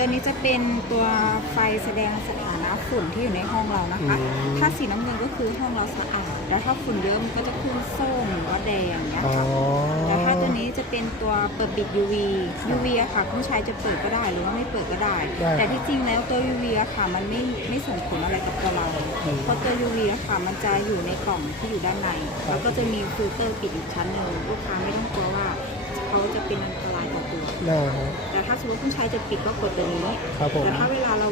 ตัวนี้จะเป็นตัวไฟแสดงสถานะฝุ่นที่อยู่ในห้องเรานะคะ อืม ถ้าสีน้ำเงินก็คือห้องเราสะอาด แล้วถ้าฝุ่นเยอะมันก็จะขึ้นส้มหรือว่าแดงอย่างเงี้ยอ๋อ ค่ะ แต่ถ้าตัวนี้จะเป็นตัวเปิดปิด UV UV อะค่ะผู้ชายจะเปิดก็ได้หรือว่าไม่เปิดก็ได้ ได้แต่ที่จริงแล้วตัว UV อะค่ะมันไม่ไม่ส่งผลอะไรกับตัวเรา อืม เพราะตัว UV อะค่ะมันจะอยู่ในกล่องที่อยู่ด้านใน แล้วก็จะมีฟิลเตอร์ปิดอีกชั้นหนึ่งลูกค้าไม่ต้องกลัวว่าเขา จะเป็นอันตรายต่อตัว ได้ครับ แต่ถ้าสมมติผู้ชายจะปิดก็กดตัวนี้ ครับผม แต่ถ้าเวลาเรา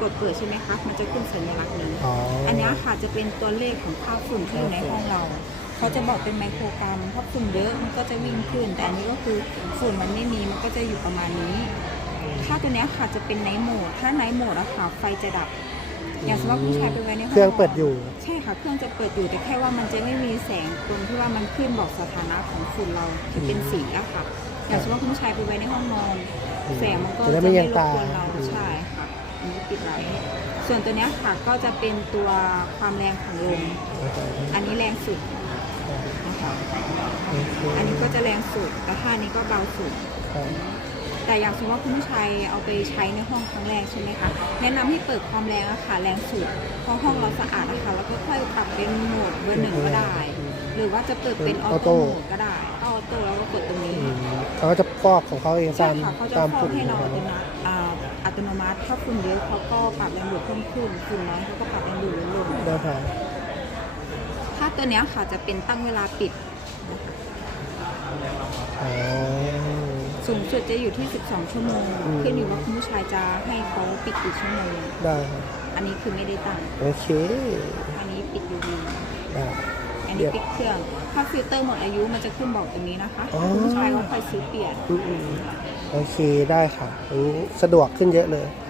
กดเปิดใช่ไหมคะมันจะขึ้นสัญลักษณ์นี้ อ๋ออัอันเนี้ยค่ะจะเป็นตัวเลขของค่าฝุ่นที่อยู่ในห้องเรา เขาจะบอกเป็นไมโครกรัมถ้าฝุ่นเยอะมันก็จะวิ่งขึ้น แต่อันนี้ก็คือฝุ่นมันไม่มีมันก็จะอยู่ประมาณนี้ ถ้าตัวเนี้ยค่ะจะเป็นไนท์โหมด ถ้าไนท์โหมดอะค่ะไฟจะดับ อย่างสมมติว่าผู้ชายไปไว้ในห้องเครื่องเปิดอยู่ ใช่ค่ะ เครื่องจะเปิดอยู่แต่แค่ว่ามันจะไม่มีแสงตรงที่ ว่ามันขึ้นบอกสถานะของฝุ่นเราที่เป็นสีอะค่ะ อย่างสมมติว่าผู้ชายไปไว้ในห้องนอนอืมแสงมันก็จะได้จะไม่ไม่ยัรงบตากวนเราอืมใช่ค่ะอันนี้ปิดไว้ส่วนตัวเนี้ยค่ะก็จะเป็นตัวความแรงของลม อันนี้แรงสุดนะคะโอเคอันนี้ก็จะแรงสุดแต่ถ้าอันนี้ก็เบาสุดครับแต่อย่างสมมติว่าคุณผู้ชายเอาไปใช้ในห้องครั้งแรกใช่ไหมคะ แนะนำให้เปิดความแรงอะค่ะแรงสุด เพราะห้องเราสะอาดนะคะแล้วก็ค่อยปรับเป็นโหมดเบอร์หนึ่งก็ได้ หรือว่าจะเปิดเป็นออโต้โหมดก็ได้ออโต้แล้วก็กดตรงนี้อืมเขาก็จะฟอกของเขาเองใช่ตามค่ะเขาจะตามฟอฝุ่กนให้ขเราองอัเขาตโนมัติอ่าอัตโนมัติถ้าฝุ่นเยอะเขาก็ปรับแรงดูดเพิ่มขึ้นฝุ่นน้อยเขาก็ปรับแรงดูดลดลงได้ค่ะถ้าตัวเนี้ยค่ะจะเป็นตั้งเวลาปิดอ๋อสูงสุดจะอยู่ที่ 12 ชั่วโมงอืมขึ้นอยู่ว่าคุณผู้ชายจะให้เขาปิดกี่ชั่วโมงได้ค่ะอันนี้คือไม่ได้ตั้งโอเค อันนี้ปิด UV ได้ อันนี้ปิดเครื่อง ถ้าฟิลเตอร์หมดอายุมันจะขึ้นบอกตรงนี้นะคะอ๋อคุณผู้ชายก็คอยซื้อเปลี่ยน อืมอืมโอเคได้ค่ะรู้สะดวกขึ้นเยอะเลยค